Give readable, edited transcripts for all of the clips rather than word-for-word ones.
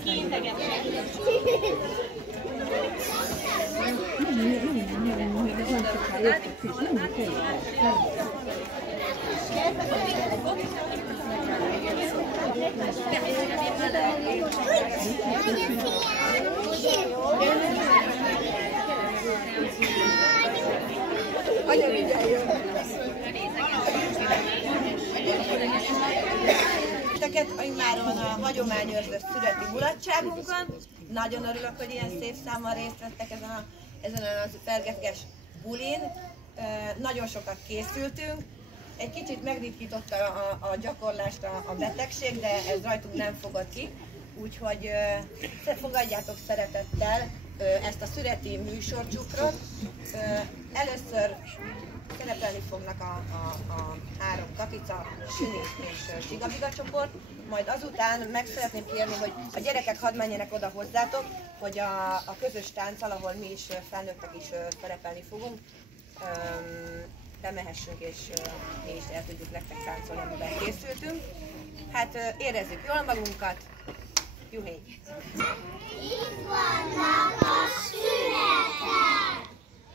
aki integetnek. Immáron a hagyományőrzött születi mulatságunkon. Nagyon örülök, hogy ilyen szép számmal részt vettek ezen a fergeteges bulin. Nagyon sokat készültünk. Egy kicsit megritkította a gyakorlást a betegség, de ez rajtunk nem fogad ki. Úgyhogy fogadjátok szeretettel ezt a születi műsorcsukrot. Először szerepelni fognak a 3 katica, süni és sigabiga csoport, majd azután meg szeretném kérni, hogy a gyerekek hadd menjenek oda hozzátok, hogy a közös tánccal, ahol mi is felnőttek is szerepelni fogunk, bemehessünk és mi is el tudjuk nektek táncolni, amiben készültünk. Hát érezzük jól magunkat, juhé! Itt vannak a szünetek!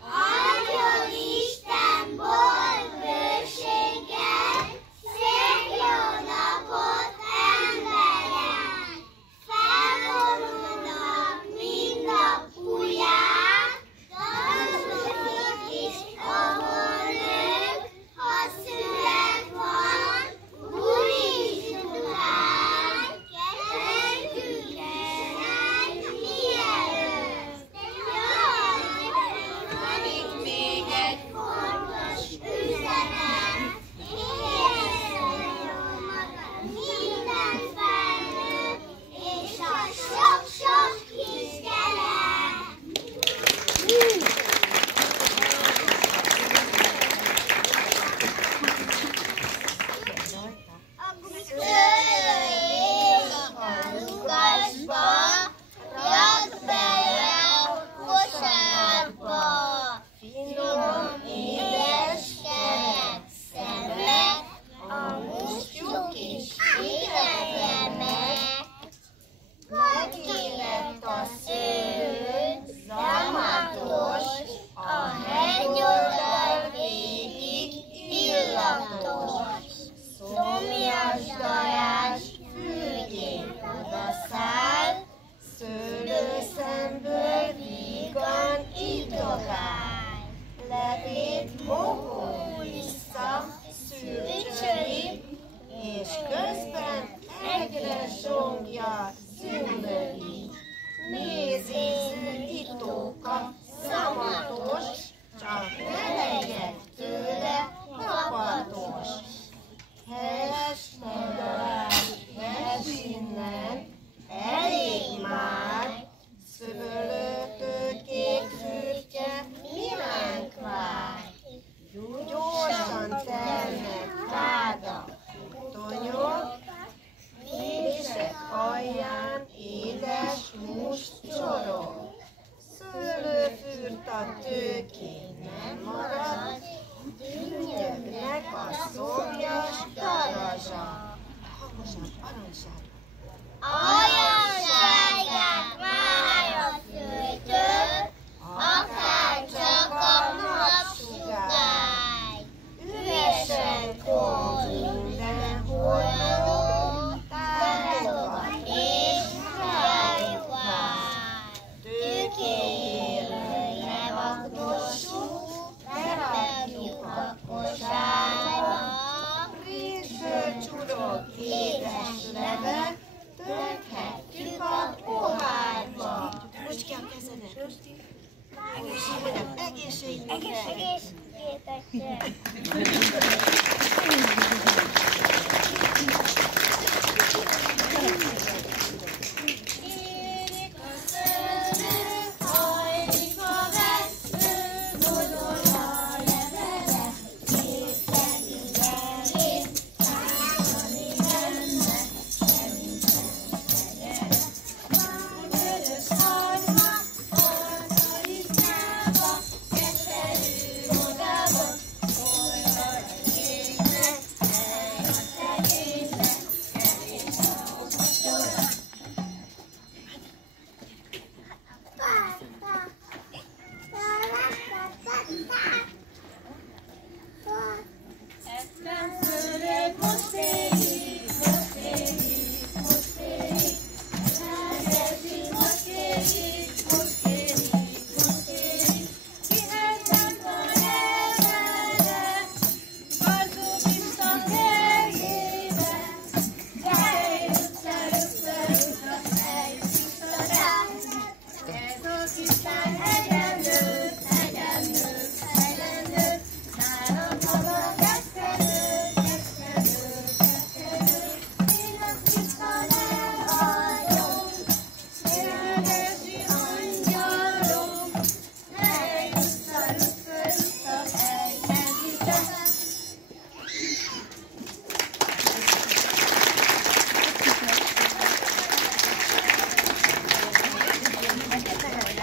Adjon Isten bold bőséggel, szép jó napot emberek! Felborulnak mind a pulyák, tanuljuk is, ahol nők, ha szület van, bulizzunk el, kezdjük mielőtt! Van itt még egy fontos üzenet, érezzen minden felnőtt, és a sok-sok kisgyerek! Szőlőjék a lukasba, rakd bele a kosárba. Finom, édes kerekszemle, a mustyuk is éredemek. Megillett a szőlő, zamatos, a hegyoldal végig illatos. Szomjas dajás fülgén odaszáll, szőlőszemből vígan idogál. Levét mohó vissza, szürcsöli, és közben egyre zsongja zümmögi. Mézéző itóka, szamatos, csak ne legyen tőle kapatos. Helyes madarász, vesz innen, elég már, szőlőtőkék fürtje, mi ránk vár? Gyorsan termett váda, tonyog, vések alján édes must csorog. Szőlőfürt a tőkén nem marad, gyűnyöknek a szomjas darazsa. Hangosan, aranyság! Ajanságát már a földtől, akárcsak a napsugály. Üvesen kol mindenhol nyom, tátogat és feljukály. Tőkéjére vagdossuk, berakjuk a kosárba. Rizsből csurog édes levet, tölthetjük a pohárba. Most ki a kezedet. Egészségedre. Érik a szőlő, hajlik a vesző, godol a levele, készíteni elét, szállani benne, van vörös hagyma, arcaikába, keserű odába, oldal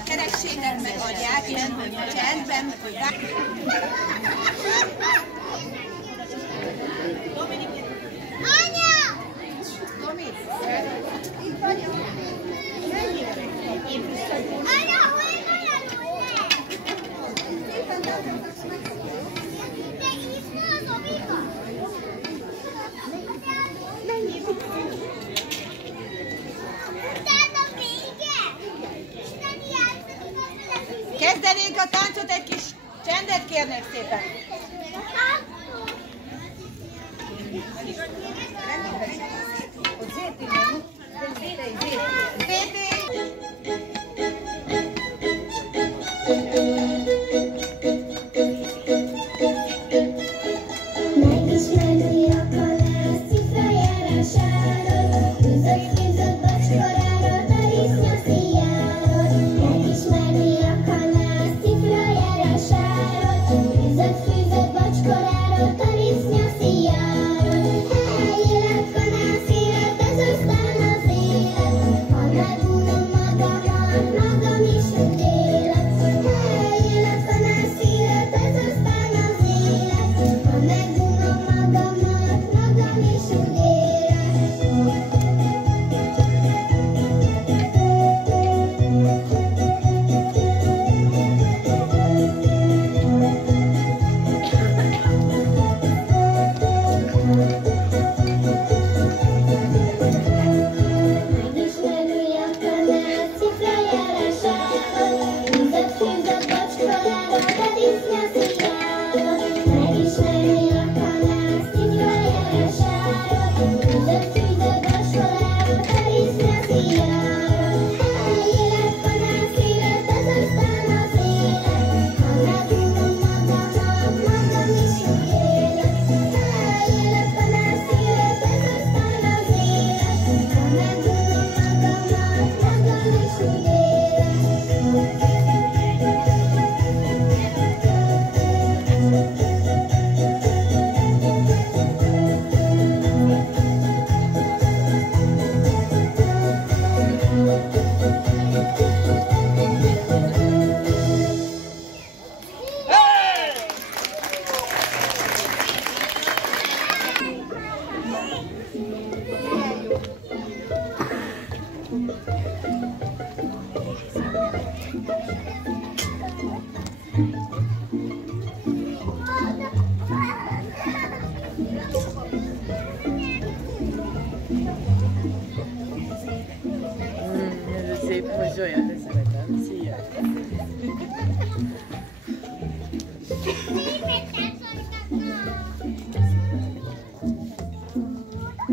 Kerességet megadják, és csendben. Anya! Anya, hol maradtál? Te iszol az oviba? Tehát a vége? Isten játszik a televízió. Kezdenénk a táncot, egy kis csendet kérnék szépen. Megismerni akarás cifrajárásáról, fűzött bacskoráról, tarisznya szíjáról. Megismerni akarás cifrajárásáról, fűzött bacskoráról, tarisznya szíjáról. Életkanász élet, ez aztán az élet, ha megunom magamat, magam is élek. Életkanász élet, ez aztán az élet, ha megunom magamat, magam is élek. Megismerni akarnál cifrajárásáról, fűzött bacskoráról, tarisznya szíjáról. Megismerni akarnál cifrajárásáról, fűzött bacskoráról, tarisznya szíjáról. Életkanász élet, ez aztán az élet, ha megunom magamat, magam is élek. Életkanász élet, ez aztán az élet, ha megunom magamat, magam is élek. Ez a szép mosolya, de szeretem. Szia!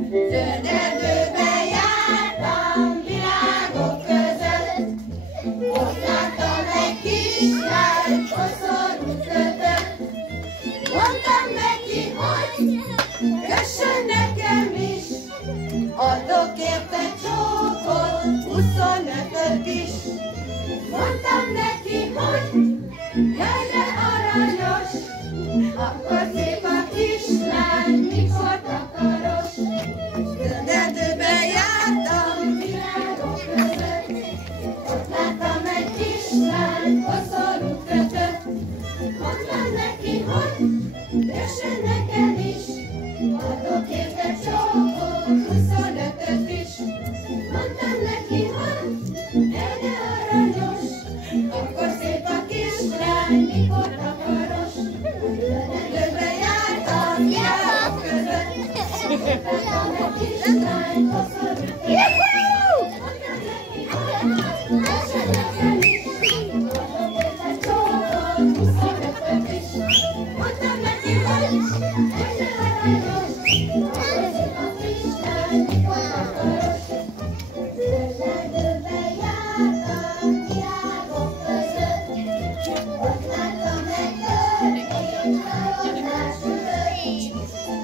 Zöld erdőben jártam virágok között, ott láttam egy kislányt, koszorú kötött. Mondtam neki, hogy kössön nekem is, adok érte csókot, 25-öt is. Mondtam neki, hogy jaj, de aranyos, akkor szép a kislány, mikor takaros. Zöld erdőben jártam virágok között, ott láttam egy kislány, koszorú kötött. Mondtam neki, hogy kössön nekem is, adok érte csókot, 25-öt is. Mondtam neki, hogy jaj, de aranyos, akkor szép a kislány, mikor takaros. Zöld erdőben jártam virágok között, ott láttam egy kislány, koszorú kötött. Mondtam neki, hogy kössön nekem is, adok érte csókot, 25-öt is. Mondtam neki, hogy jaj, de aranyos, akkor szép a kislány, mikor takaros. Zöld erdőben jártam virágok között, ott láttam egy törvényt haladás üvöt.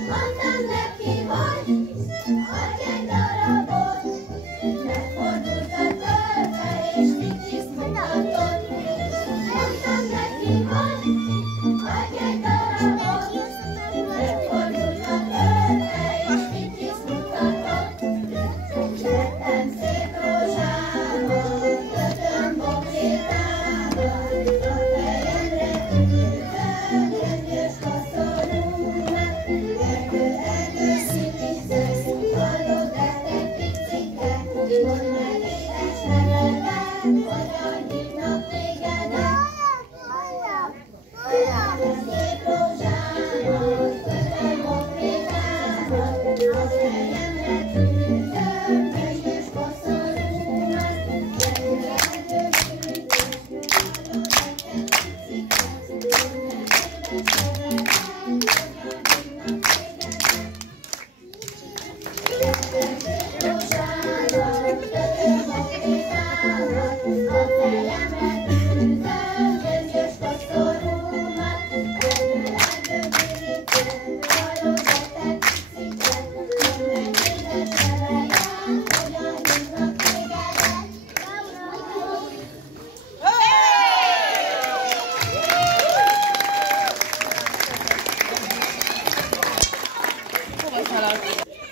Mondtam neki, hogy adj egy darabot, megfordult a törpe és mit is mutatott. Mondtam neki, hogy adj egy darabot,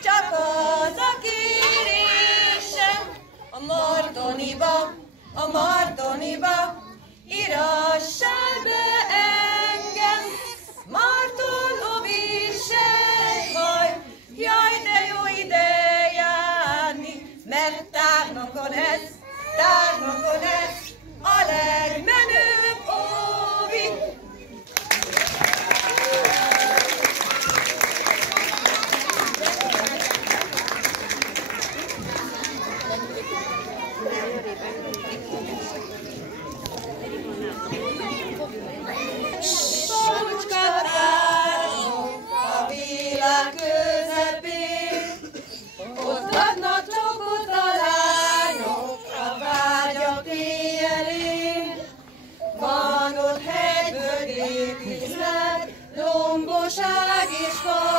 Csak az a kérésem a Martoniba, írassál be engem, Marton Óvírsehaj, jaj de jó ide járni, mert tárnokon ez a legmenőbb óvi. A világ közepén, ott adnak csokot a lányok a vágyak éjjelén. Van ott hegyből építnek, lomboság és fa.